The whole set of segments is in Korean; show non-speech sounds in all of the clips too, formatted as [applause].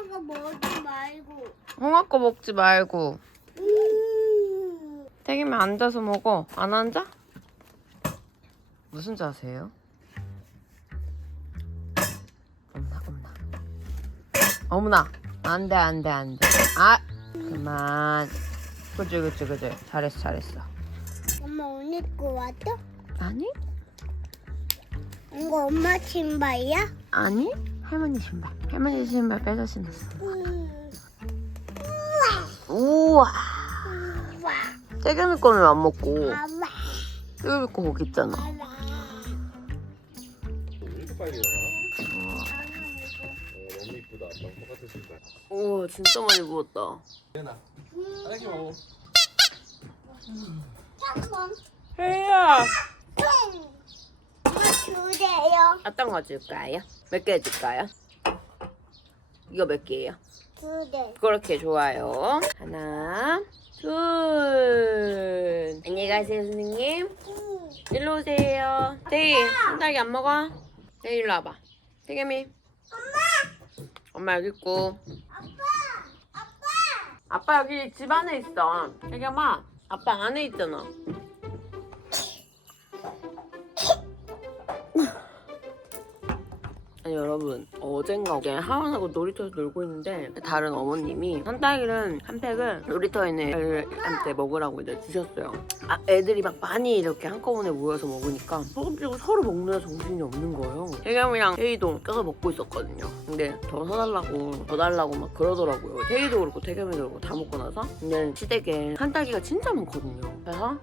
엄마가 먹지 말고. 홍아 거 먹지 말고. 음. 태김이 앉아서 먹어. 안 앉아? 무슨 자세예요? 엄나 엄나. 어머나. 안돼 안돼 안돼. 아 그만. 그치 그치 그치. 잘했어 잘했어. 엄마 옷 입고 왔어? 아니 이거 엄마 신발이야? 아니 할머니 신발. 할머니 신발 뺏어 신었어. 음. 우와. 와. 태겸이 거는 안 먹고 와. 태겸이 거 거기 있잖아. 일어나? 어, 너무 이쁘다. 아빠랑 똑같은 신발. 오 진짜 많이 부었다. 예나, 딸기 먹어. 잠깐. 혜야. 주세요. 어떤 거 줄까요? 몇 개 줄까요? 이거 몇 개예요? 두 개. 그렇게 좋아요. 하나, 둘. 안녕히 가세요, 선생님. 음. 일로 오세요. 태희, 한달기 안 먹어? 태희 일로 와봐. 태겸이. 엄마. 엄마 여기 있고. 아빠. 아빠 여기 집 안에 있어. 태겸아, 아빠 안에 있잖아. 아니 여러분. 어젠가 어제 하원하고 놀이터에서 놀고 있는데 다른 어머님이 한 딸기는 한 팩을 놀이터에 있는 애들한테 먹으라고 이제 주셨어요. 아, 애들이 막 많이 이렇게 한꺼번에 모여서 먹으니까 소금지고 서로 먹느라 정신이 없는 거예요. 태겸이랑 태희도 껴서 먹고 있었거든요. 근데 더 사달라고 더 달라고 막 그러더라고요. 태희도 그렇고 태겸이도 그렇고 다 먹고 나서. 근데 시댁에 한 딸기가 진짜 많거든요. 그래서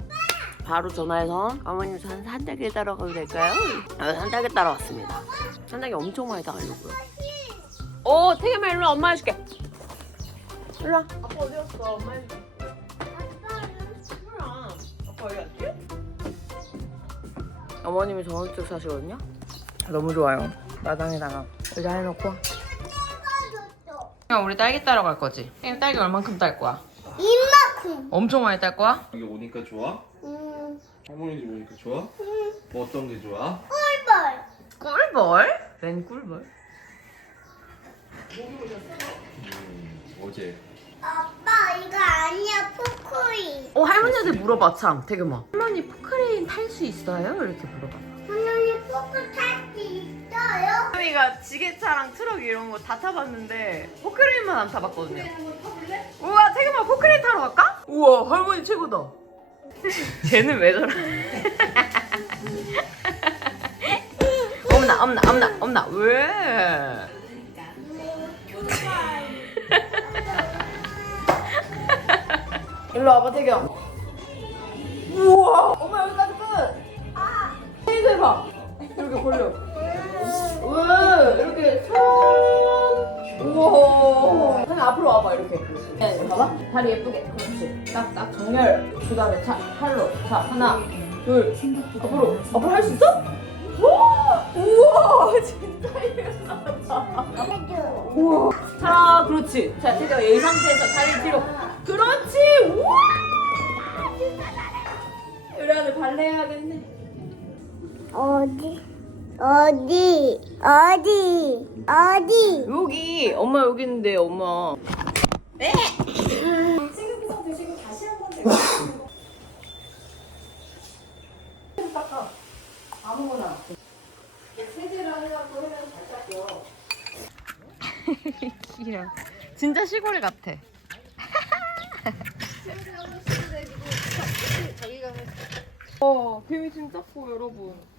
바로 전화해서 어머님 저한 달기 따라가도 될까요? 한 달기 따라왔습니다 산닭이 엄청 많이 따가려고요. 오, 태겸아 일로 와, 엄마 해줄게. 일로 와. 아빠 어디 갔어? 엄마 해줄게. 몰라. 아빠 어디 갔지? 어머님이 전원책 사시거든요. 너무 좋아요. 마당에다가 의자 해놓고. 야, 우리 딸기 따러 갈 거지? 형 딸기 얼만큼 딸 거야? 이만큼. 엄청 많이 딸 거야? 여기 오니까 좋아? 음. 할머니 집 오니까 좋아? 뭐 어떤 게 좋아? 꿀벌. 꿀벌? 웬 꿀벌? 음, 어제. 아빠 이거 아니야 포코이. 어, 할머니한테 물어봐, 참. 태겸아. 할머니 포크레인 탈 수 있어요? 이렇게 물어봐. 할머니 포코 탈수 있어요? 태겸이가 지게차랑 트럭 이런 거 다 타봤는데 포크레인만 안 타봤거든요. 우와, 태겸아 포크레인 타러 갈까? 우와, 할머니 최고다. 쟤는 왜 저래? 엄나, 엄나, 엄나, 엄나. 왜? 일로 와봐, 태겸. 우와, 엄마 여기까지 끝. 테이크 해봐. 이렇게 벌려. 우와, 이렇게 선. 우와. 하나 앞으로 와봐, 이렇게. 네, 봐봐. 다리 예쁘게. 그렇지. 딱, 딱, 정렬. 그 다음에 차, 팔로. 자, 하나, 둘. 앞으로. 앞으로 할 수 있어? 우와! 우와! [laughs] 진짜 일어났다. 우와. 자, 그렇지. 자, 태경 이 상태에서 다리 뒤로. 그렇지. 우와! 우리 아들 발레 해야겠네. 어디? 어디? 어디? 어디? 여기 엄마 여기 있는데 엄마. 귀여워. [laughs] 진짜 시골 같아. 어, 개미 진짜 커, 여러분.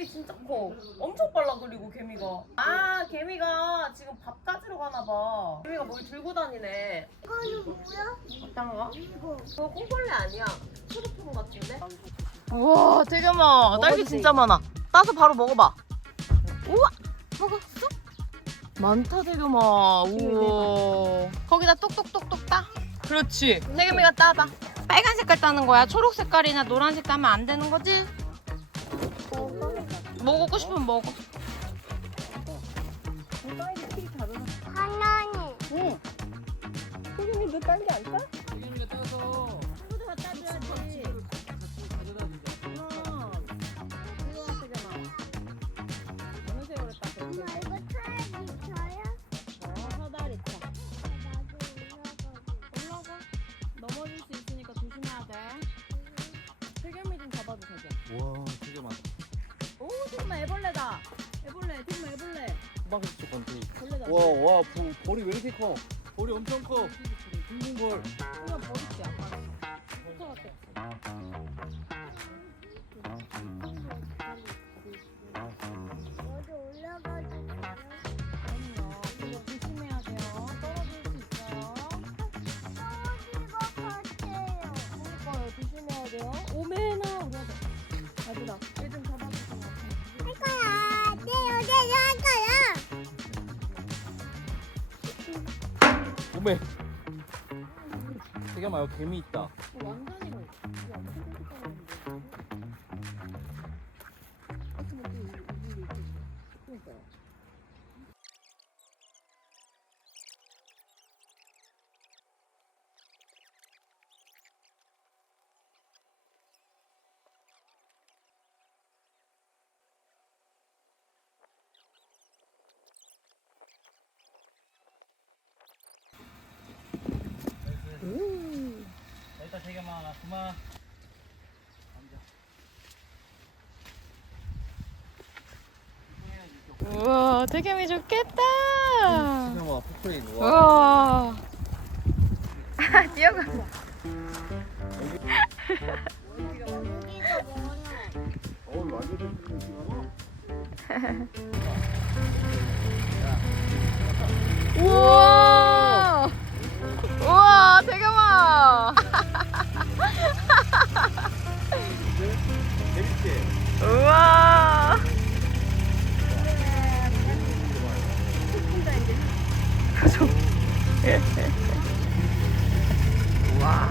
개미 진짜 커. 엄청 빨라, 그리고 개미가. 아, 개미가 지금 밥 가지러 가나 봐. 개미가 뭘 들고 다니네. 이거는 뭐야? 어떤 거? 이거. 그거 콩벌레 아니야. 초록콩 같은데? 우와, 태겸아. 딸기 진짜 많아. 따서 바로 먹어봐. 우와, 먹었어? 많다, 태겸아. 우와. 거기다 똑똑똑똑 따. 그렇지. 태겸이가 따봐. 빨간 색깔 따는 거야. 초록 색깔이나 노란 색 따면 안 되는 거지? 먹고 싶으면 먹어. 하나는 태겸이 너 딸기 안 따? 엄마 이거 타야지 저요? 수박이죠 건티. 와와 볼이 왜 이렇게 커? 볼이 엄청 커. 둥근 볼. 그냥 버릴게 말고 개미 있다. 일단 되게 많아. 그만. 우와, 되게 좋겠다. 와 포크레인 와. 우와. 뛰어가. 어 완전 우와. 우와, 되게 많아. 우와. 우와.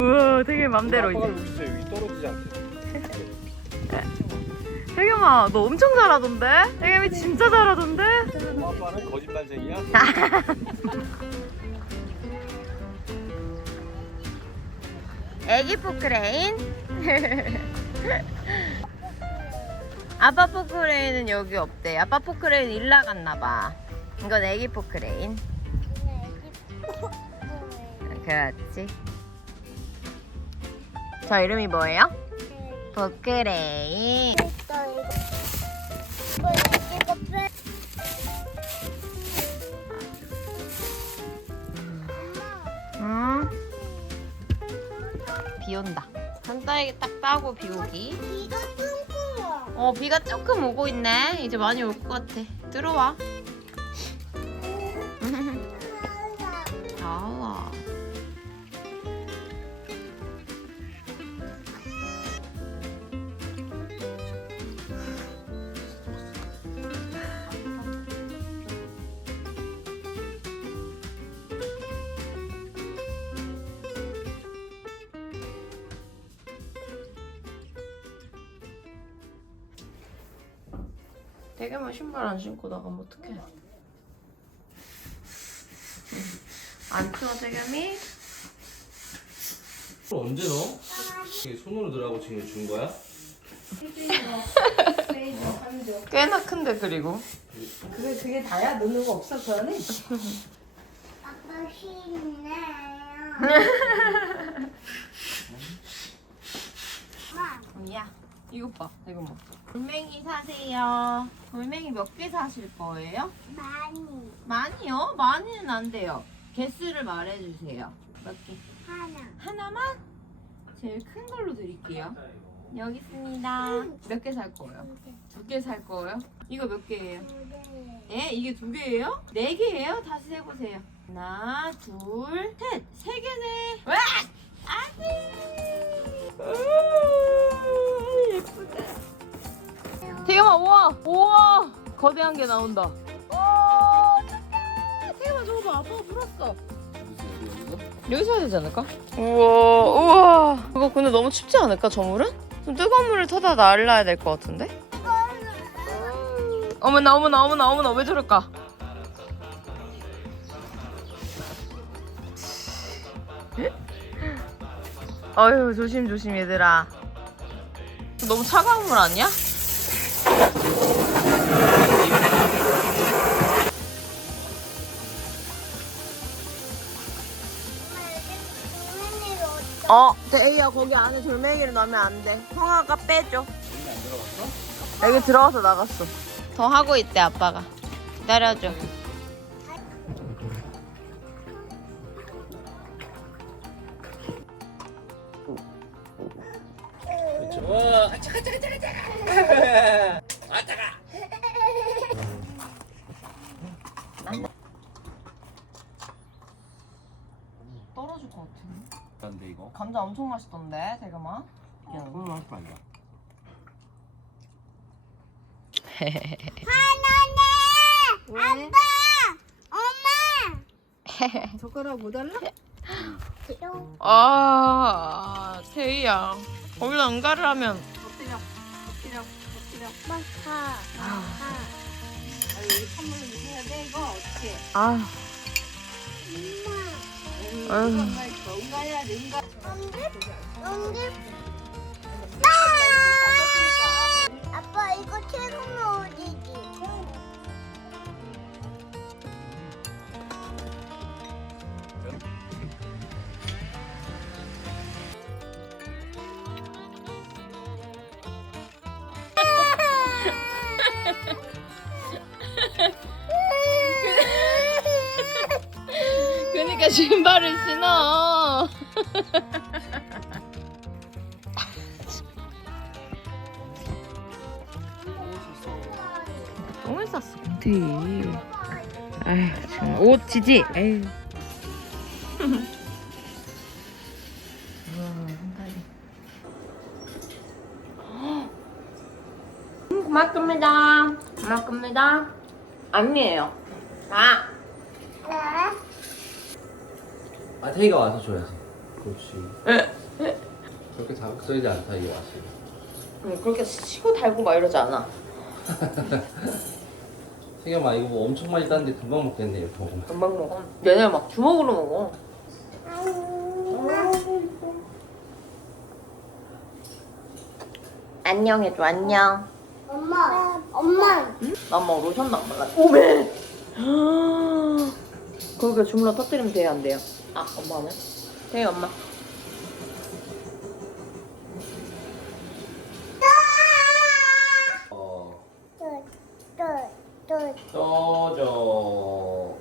우와, 되게 맘대로 이제. 여기 떨어지지 않게. 태겸아, 너 엄청 잘하던데? 태겸이 진짜 잘하던데? 아빠는 거짓말쟁이야? [laughs] 애기 포크레인. [laughs] 아빠 포크레인은 여기 없대. 아빠 포크레인 일 나갔나봐. 이건 애기 포크레인. 그렇지. 저 이름이 뭐예요? 포크레인. 비 온다. 간단하게 딱 따고 비 오기. 이거 뚱뚱어. 어, 비가 조금 오고 있네. 이제 많이 올 것 같아. 들어와. 되게만 신발 안 신고 나가면 어떡해? 안 추워 대겸이? 언제 넣어? 이게 손으로 넣으라고 지금 준 거야? [laughs] 꽤나 큰데 그리고 그게 그게 다야? 넣는 거 없어 그 안에? 아빠 힘내요. 엄마, 야 이거 봐 이거 뭐 돌멩이 사세요 돌멩이 몇 개 사실 거예요? 많이. 많이요? 많이는 안 돼요 개수를 말해주세요 몇 개? 하나. 하나만? 제일 큰 걸로 드릴게요 여기 있습니다 몇 개 살 거예요? 두 개 살 거예요? 이거 몇 개예요? 두 개. 예? 이게 두 개예요? 네 개예요? 다시 세보세요. 하나, 둘, 셋. 세 개네. 와! 안 돼! 우, 예쁘다. 태경아, 우와! 우와! 거대한 게 나온다. 오, 어떡해! 태경아, 저거 봐. 아빠가 불었어. 여기서 해야 되지 않을까? 우와, 우와. 이거 근데 너무 춥지 않을까, 저 물은? 좀 뜨거운 물을 터다 날라야 될 것 같은데? 어머나 어머나 어머나 어머나 왜 저럴까? 어휴 조심 조심 얘들아 너무 차가운 물 아니야? 어, 대희야 거기 안에 돌멩이를 넣으면 안 돼. 형아가 빼줘. 여기 안 들어갔어? 여기 들어가서 나갔어. 더 하고 있대 아빠가. 기다려줘. 와, 아차, 아차, 아차, 아차. 감자 엄청 맛있던데, 대금아. 야, 그건 맛있거 아니야. 아빠! 엄마! [laughs] 젓가락 못 할라? 아, 태희야. 거기다 응가를 하면 엎드려 엎드려 엎드려 마카. 아 여기 선물로 해야 돼 이거 어떻게 아, 엄마. 아유. 아빠 이거 채소는 어디지? 그러니까 신발을 신어. 똥을 쌌어, 태희. 아휴, 정말 옷 지지. 에휴. 고맙습니다. 고맙습니다. 아니에요. 아. 아, 태희가 와서 줘야지. 그렇지. 그렇게 자극적이지 않다 이게 맛이. 응, 그렇게 치고 달고 막 이러지 않아. [laughs] 태경아 이거 뭐 엄청 많이 땄는데 금방 먹겠네 먹으면. 금방 먹어. 얘네 막 주먹으로 먹어. 안녕 해줘, 안녕. 엄마. 엄마. 나뭐 로션 안 발랐. 오메. 거기가 주물러 터뜨리면 돼요, 안 돼요? 아, 엄마는? 돼, 엄마. 어. 떠줘.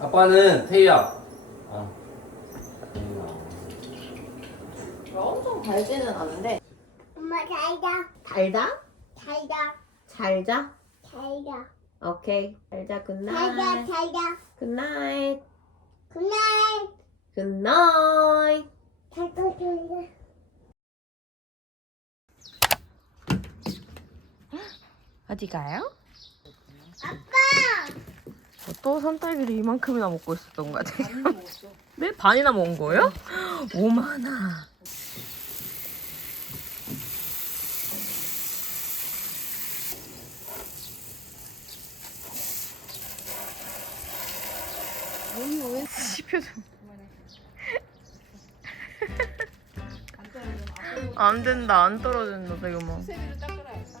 아빠는 태희야. 아. 태희야. 엄청 달지는 않은데. 엄마 잘자. 달다? 잘자. 잘자? 잘자. 오케이. 잘자. 굿나잇. 잘자. 굿나잇. 굿나잇. 굿나잇. 잘자. 잘자. [gasps] 어디 가요? 아빠. 또 산딸기를 이만큼이나 먹고 있었던 거 같아요. [laughs] 네? 반이나 먹은 거예요? [gasps] 오 마나. 씹혀서. 안 된다, 안 떨어진다, 막. 닦아라 닦아야지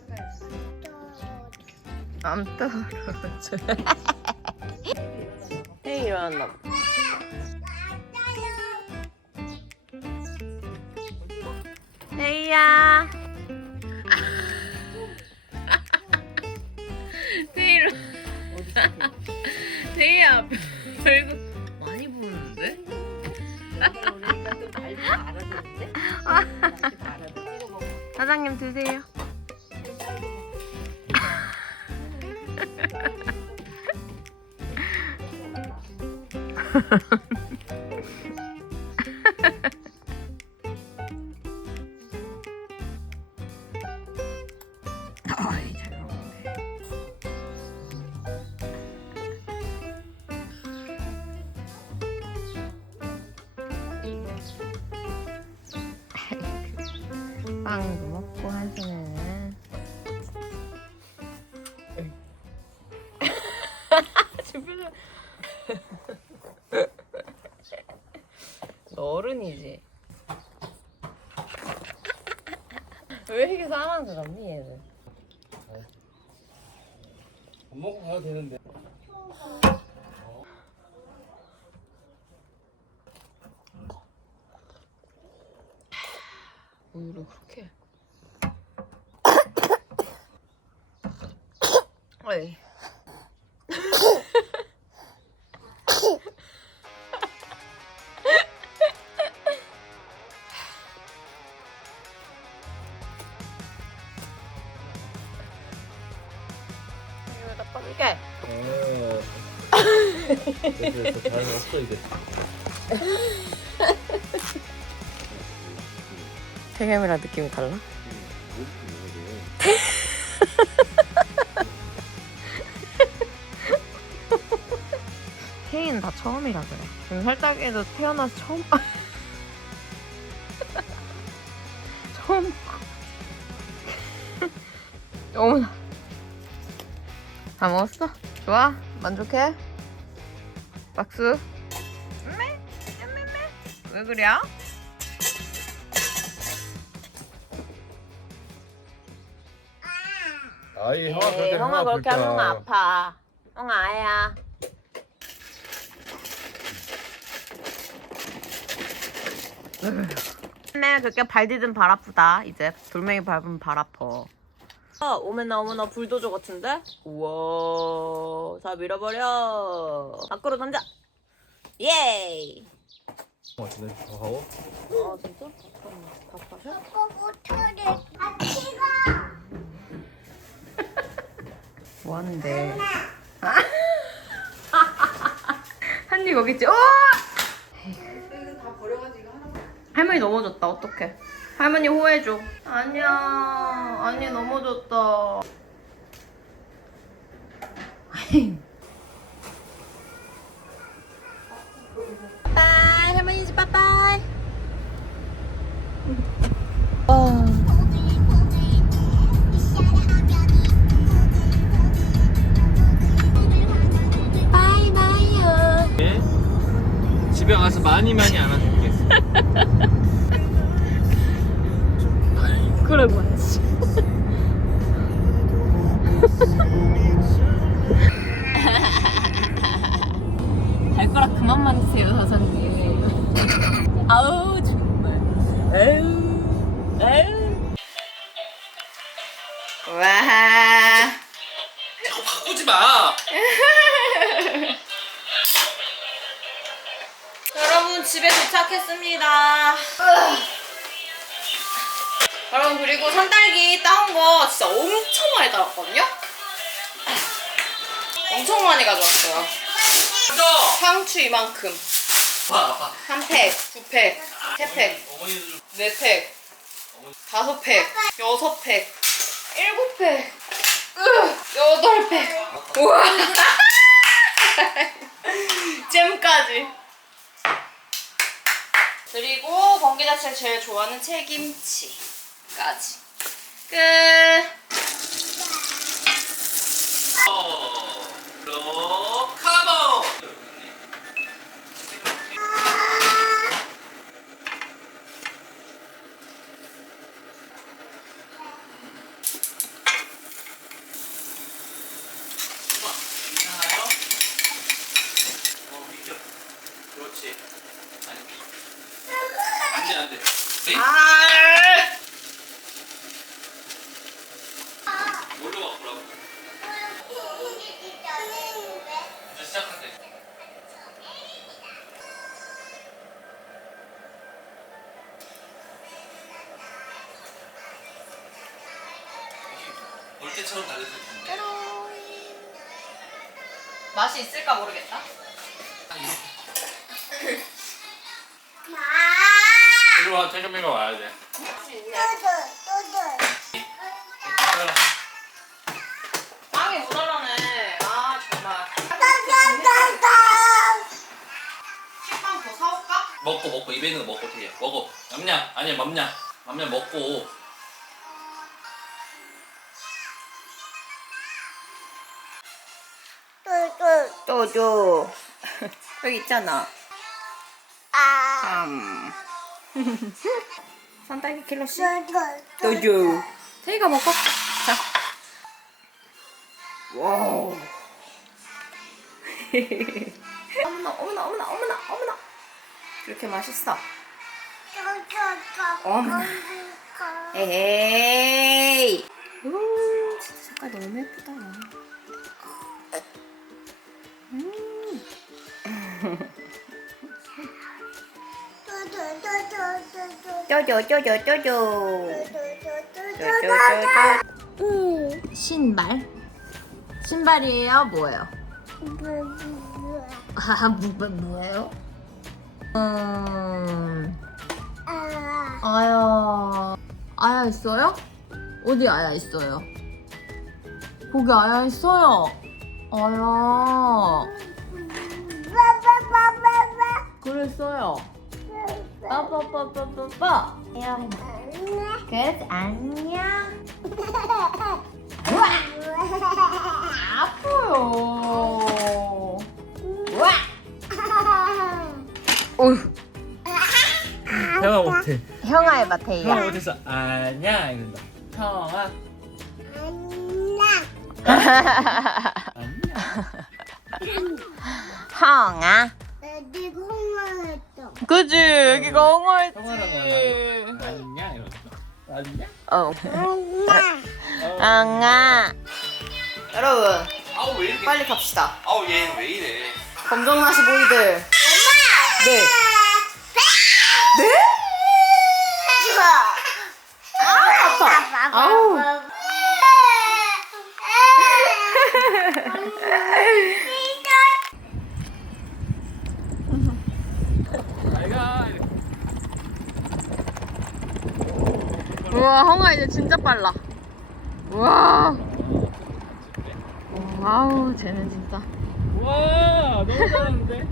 안 떨어져. 헤이 일어났나 봐. 헤이야. 데이로. 데이야 [laughs] 별거 많이 알아듣는데 말도 알아듣고 사장님 드세요. 빵도 먹고 하시는. [laughs] 어른이지. 왜 이렇게 싸만스럽니 얘는? 밥 먹고 가도 되는데. 우유를 그렇게. 어이. 이거다 빠르게. 어. 됐어 됐어 잘 왔어 이제. 세겜이랑 느낌이 달라? 태인 다 처음이라 그래. 지금 살짝에도 태어나서 처음. [laughs] 처음. [laughs] 어머나. 다 먹었어? 좋아? 만족해? 박수. 음, 왜 그래? 아이 형아 에이, 형아 그렇게 하면 형아 아파. 형아 아야. 맨날 그렇게 발 디딘 발 아프다. 이제 돌멩이 밟으면 발 아파. 아, 오메나 오메나 불도저 같은데? 우와, 다 밀어버려. 밖으로 던져. 예이. 어 진짜 더 하고? 아 진짜? 잠깐만? 거부터를 같이 가. 뭐 하는데? [laughs] 한입 거기 있지? 오! 할머니 넘어졌다. 어떡해? 할머니 호해줘. 아니야. 아니 넘어졌다. [laughs] 발가락 그만 만드세요, 사장님. [laughs] 아우, 정말. 에우, 에우. 와. 자꾸 바꾸지 마. [laughs] 여러분 집에 도착했습니다. 여러분 그리고 산딸기 따온 거 진짜 엄청 많이 따왔거든요. 엄청 많이 가져왔어요. 상추 이만큼. 봐. 한 팩, 두 팩, 세 팩, 네 팩, 다섯 팩, 여섯 팩, 일곱 팩, 으, 여덟 팩. 우와. [laughs] 잼까지. 그리고 번개자체가 제일 좋아하는 채김치까지. 끝. 로 올 때처럼 달려줄 텐데. 맛이 있을까 모르겠다. 이리 와, 태겸이가 와야 돼. 따라. 빵이 모자라네. 아 정말. 식빵 더 사올까? 먹고 먹고 입에 있는 거 먹고 되게 먹어. 맘냥 아니야 맘냥 맘냥 먹고. 또 줘. [laughs] 여기 있잖아. 음. [laughs] 산딸기 킬러씨. 또 줘. 태희가 먹어. 자. 와우. [laughs] 어머나 어머나 어머나 어머나 어머나 이렇게 맛있어 어머. 에이 오 진짜 색깔 너무 예쁘다 쪼쪼쪼쪼쪼 쪼쪼쪼 신발. 신발이에요? 뭐예요? 아, 뭐, 뭐예요? 음, 아야. 아야 있어요? 어디 아야 있어요? 거기 아야 있어요. 아야. 그랬어요. 빠빠빠빠빠빠. 끝 안녕. 아파요. 와. 어휴. 형아 못해 형아 해봐 태희야. 형아 못했어 아냐 이런다 형아 [laughs] [laughs] 형아. 내가 홍만했어. 그지 여기가 엉어했지. 아냐 이런다 아냐 어. 엄마. 엉아. 여러분 아우 왜 이렇게 빨리 갑시다 아우 얘 왜 이래 검정나시 보이들 네 네? 아 아파 아우 잘가 우와 형아 이제 진짜 빨라. 우와. 와우 쟤는 진짜. 와 너무 잘하는데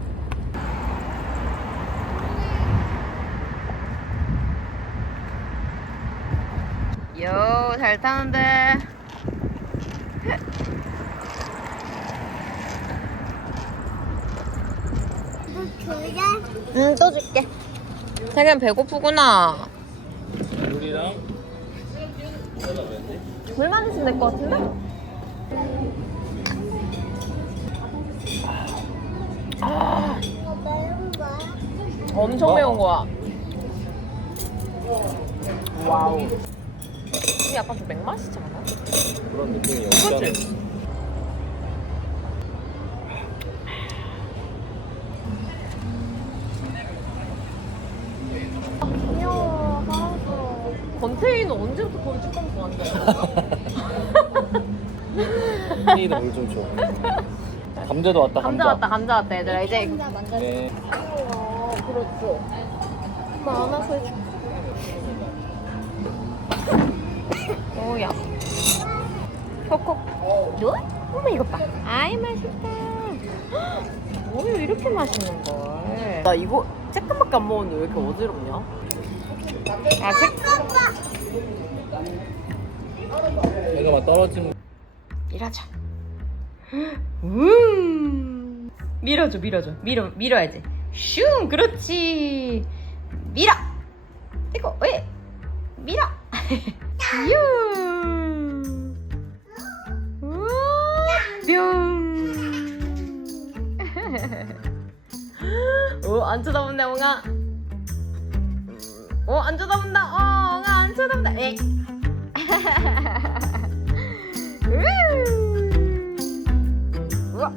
요, 잘 타는데. 그래? 응, 또 줄게. 태균 배고프구나. 우리랑 물만 있으면 될 것 같은데? 매운 거야? 엄청 매운 거야. 와우. 이게 약간 좀 맥맛이지 않아? 그런 느낌이 없잖아 귀여워. 건테이너 언제부터 거기 쭈꾸미 좋아한대? 형이도 물좀 줘. 감자도 왔다. 감자 왔다, 감자 왔다, 얘들아. 이제 혼자 만져. 네. 어, 그렇죠. 엄마 안아서 해줘. 오야. 콕콕. 누? 어머 이것 봐. 아이 맛있다. [gasps] 뭐야 이렇게 맛있는 걸? 나 이거 조금밖에 안 먹었는데 왜 이렇게 어지럽냐? 아, 색... 내가 막 떨어지는. 일하자. 음. 밀어줘, 밀어줘. 밀어, 밀어야지. 슝, 그렇지. 밀어. 이거 왜? 밀어. [laughs] 유. 우와, 뿅. [laughs] 어, 안 쳐다본다 옹아. 어안 쳐다본다. 어 옹아 안 쳐다본다. 에. [laughs] 으아